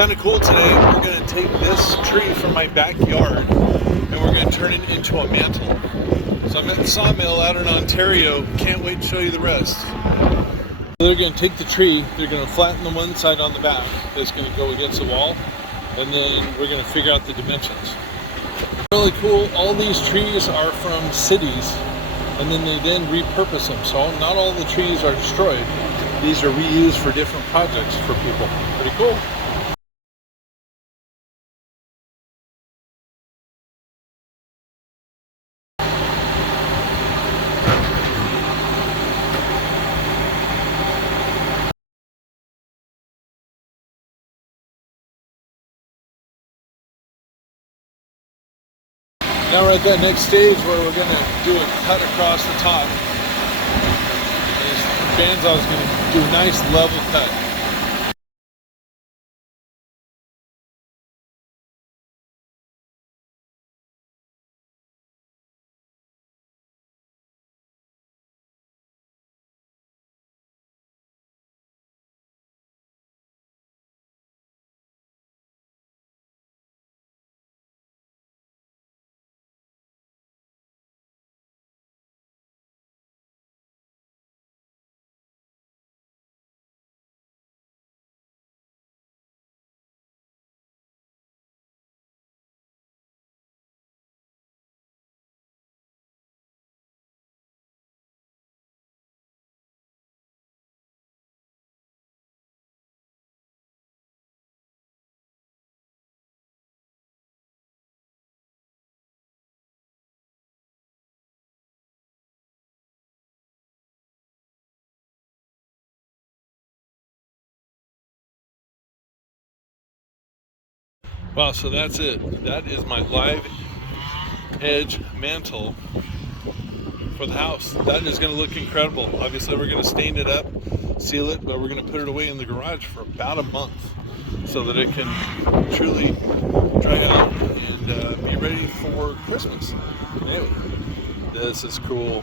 Kind of cool today. We're going to take this tree from my backyard and we're going to turn it into a mantle. So I'm at the sawmill out in Ontario. Can't wait to show you the rest. They're going to take the tree, they're going to flatten the one side on the back that's going to go against the wall, and then we're going to figure out the dimensions. Really cool. All these trees are from cities, and then they repurpose them. So not all the trees are destroyed. These are reused for different projects for people. Pretty cool. Now we're at that next stage where we're going to do a cut across the top. This bandsaw is going to do a nice level cut. Wow, so that's it. That is my live edge mantle for the house. That is going to look incredible. Obviously, we're going to stain it up, seal it, but we're going to put it away in the garage for about a month so that it can truly dry out and be ready for Christmas. Anyway, this is cool.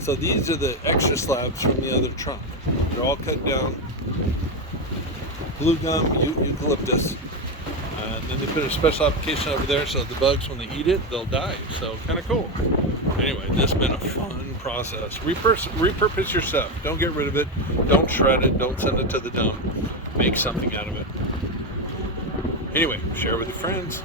So these are the extra slabs from the other trunk. They're all cut down. Blue gum, eucalyptus. And then they put a special application over there so the bugs, when they eat it, they'll die. So kind of cool. Anyway, this has been a fun process. Repurpose your stuff. Don't get rid of it. Don't shred it. Don't send it to the dump. Make something out of it. Anyway, share with your friends.